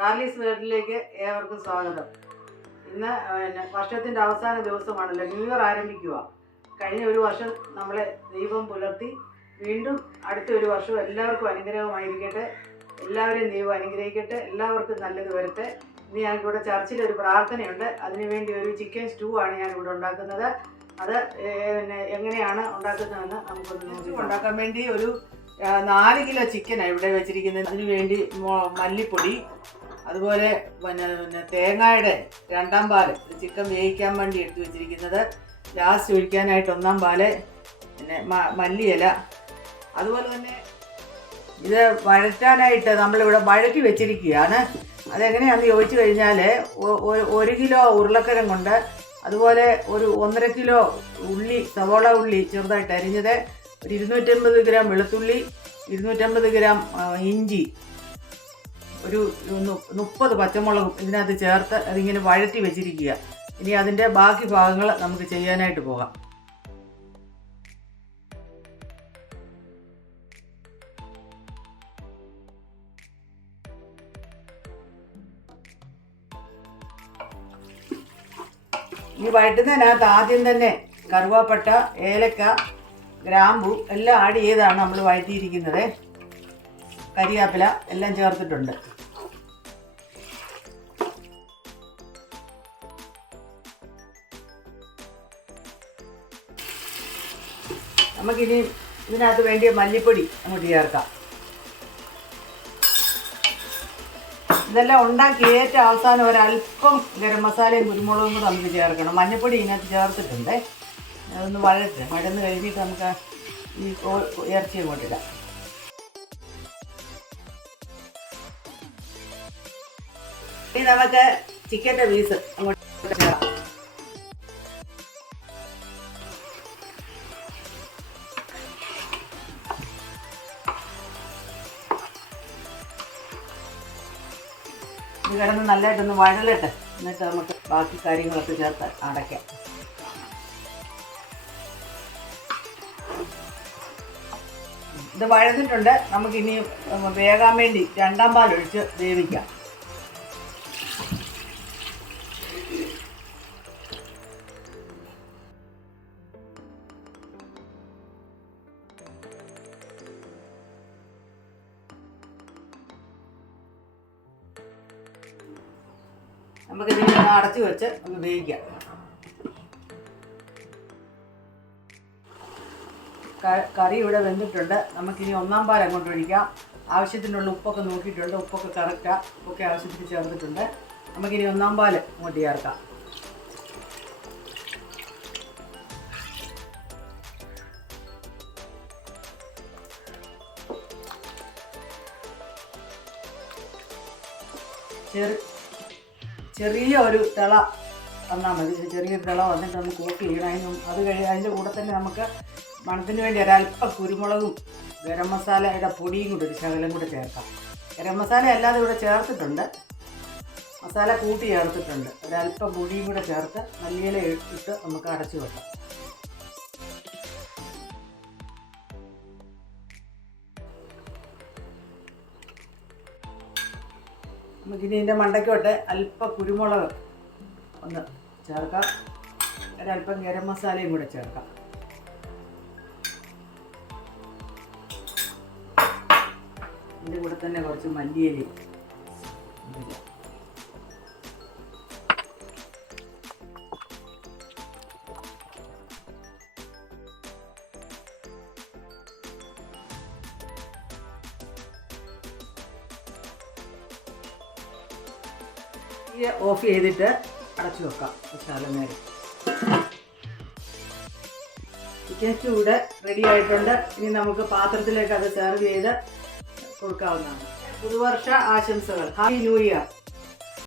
Charlie's വേൾഡിലേക്ക് ഏവർക്കും സ്വാഗതം. ഇന്ന് വർഷത്തിൻ്റെ അവസാന ദിവസമാണല്ലോ, ന്യൂ ഇയർ ആരംഭിക്കുക. കഴിഞ്ഞ ഒരു വർഷം നമ്മളെ ദൈവം പുലർത്തി, വീണ്ടും അടുത്ത ഒരു വർഷം എല്ലാവർക്കും അനുഗ്രഹമായിരിക്കട്ടെ. എല്ലാവരെയും ദൈവം അനുഗ്രഹിക്കട്ടെ, എല്ലാവർക്കും നല്ലത് വരട്ടെ. ഇനി ഞങ്ങൾക്കിവിടെ ചർച്ചിൽ ഒരു പ്രാർത്ഥനയുണ്ട്. അതിനുവേണ്ടി ഒരു ചിക്കൻ സ്റ്റൂ ആണ് ഞാനിവിടെ ഉണ്ടാക്കുന്നത്. അത് എങ്ങനെയാണ് ഉണ്ടാക്കുന്നതെന്ന് നമുക്കൊന്ന് നോക്കി. ഉണ്ടാക്കാൻ വേണ്ടി ഒരു 4 കിലോ ചിക്കനാണ് ഇവിടെ വെച്ചിരിക്കുന്നത്. അതിന് വേണ്ടി മല്ലിപ്പൊടി, അതുപോലെ തേങ്ങയുടെ 2ാം പാല്, ചിക്കൻ വേവിക്കാൻ വേണ്ടി എടുത്തു വെച്ചിരിക്കുന്നത്. ലാസ്റ്റ് ഒഴിക്കാനായിട്ട് 1ാം പാല്, പിന്നെ മല്ലിയില. അതുപോലെ തന്നെ ഇത് വഴറ്റാനായിട്ട് നമ്മളിവിടെ വഴറ്റി വെച്ചിരിക്കുകയാണ്. അതെങ്ങനെയാണെന്ന് ചോദിച്ചു കഴിഞ്ഞാൽ 1 കിലോ ഉരുളക്കിഴങ്ങ് കൊണ്ട്, അതുപോലെ ഒരു 1.5 കിലോ ഉള്ളി, സവോള ഉള്ളി ചെറുതായിട്ട് അരിഞ്ഞത്, ഒരു 250 ഗ്രാം വെളുത്തുള്ളി, 250 ഗ്രാം ഇഞ്ചി, ഒരു 30 പച്ചമുളകും ഇതിനകത്ത് ചേർത്ത് അതിങ്ങനെ വഴറ്റി വെച്ചിരിക്കുക. ഇനി അതിൻ്റെ ബാക്കി ഭാഗങ്ങൾ നമുക്ക് ചെയ്യാനായിട്ട് പോകാം. ഈ വഴറ്റുന്നതിനകത്ത് ആദ്യം തന്നെ കറുവാപ്പട്ട, ഏലക്ക, ഗ്രാമ്പു എല്ലാം ആഡ് ചെയ്താണ് നമ്മൾ വഴറ്റിയിരിക്കുന്നത്. കരിയാപ്പില എല്ലാം ചേർത്തിട്ടുണ്ട്. നമുക്കിനി ഇതിനകത്ത് വേണ്ടിയ മല്ലിപ്പൊടി അങ്ങോട്ട് ചേർക്കാം. ഇതെല്ലാം ഉണ്ടാക്കി ഏറ്റവും അവസാനം ഒരല്പം ഗരം മസാലയും കുരുമുളകും കൂടെ നമുക്ക് ചേർക്കണം. മഞ്ഞൾപ്പൊടി ഇതിനകത്ത് ചേർത്തിട്ടുണ്ട്. അതൊന്ന് വഴന്ന് കഴിഞ്ഞിട്ട് നമുക്ക് ഈ ഇറച്ചി അങ്ങോട്ടിടാം. ഇനി നമുക്ക് ചിക്കൻ്റെ പീസ് അങ്ങോട്ട് ചേർക്കാം. ഇത് കിടന്ന് നല്ലതായിട്ടൊന്ന് വഴലട്ടെ, എന്നിട്ട് നമുക്ക് ബാക്കി കാര്യങ്ങളൊക്കെ ചേർത്ത് അടയ്ക്കാം. ഇത് വഴന്നിട്ടുണ്ട്. നമുക്കിനി വേകാൻ വേണ്ടി 2ാം പാലൊഴിച്ച് വേവിക്കാം. നമുക്കിതിനെ അടച്ചു വെച്ച് ഒന്ന് വേവിക്കാം. കറി ഇവിടെ വെന്തിട്ടുണ്ട്. നമുക്കിനി 1ാം പാൽ അങ്ങോട്ട് ഒഴിക്കാം. ആവശ്യത്തിനുള്ള ഉപ്പൊക്കെ നോക്കിയിട്ടുണ്ട്. ഉപ്പൊക്കെ കറക്റ്റാണ്. ഉപ്പൊക്കെ ആവശ്യത്തിന് ചേർത്തിട്ടുണ്ട്. നമുക്കിനി 1ാം പാൽ അങ്ങോട്ട് ചേർക്കാം. ചെറിയ ഒരു തിള വന്നാൽ മതി. ചെറിയൊരു തിള വന്നിട്ട് നമുക്ക് ഓഫ് ചെയ്യണം. അതിൻ്റെ കൂടെ തന്നെ നമുക്ക് മണത്തിന് വേണ്ടി ഒരല്പം കുരുമുളകും ഗരം മസാലയുടെ പൊടിയും കൂടി ഒരു ശകലം കൂടെ ചേർക്കാം. ഗരം മസാല അല്ലാതെ ഇവിടെ ചേർത്തിട്ടുണ്ട്, മസാല കൂട്ടി ചേർത്തിട്ടുണ്ട്. ഒരല്പം പൊടിയും കൂടെ ചേർത്ത് മല്ലിയില ഇട്ട് നമുക്ക് അടച്ചു വെക്കാം. നമുക്കിനി ഇതിൻ്റെ മണ്ടയ്ക്കോട്ട് അല്പം കുരുമുളക് ഒന്ന് ചേർക്കാം. ഒരല്പം ഗരം മസാലയും കൂടെ ചേർക്കാം. ഇതിൻ്റെ കൂടെ തന്നെ കുറച്ച് മല്ലിയിലയും. ഓഫ് ചെയ്തിട്ട് അടച്ചു വെക്കാം ശകലം നേരം. ചിക്കൻ സ്റ്റൂ ഇവിടെ റെഡി ആയിട്ടുണ്ട്. ഇനി നമുക്ക് പാത്രത്തിലേക്ക് അത് സെർവ് ചെയ്ത് കൊടുക്കാവുന്നതാണ്. പുതുവർഷ ആശംസകൾ. Happy new year.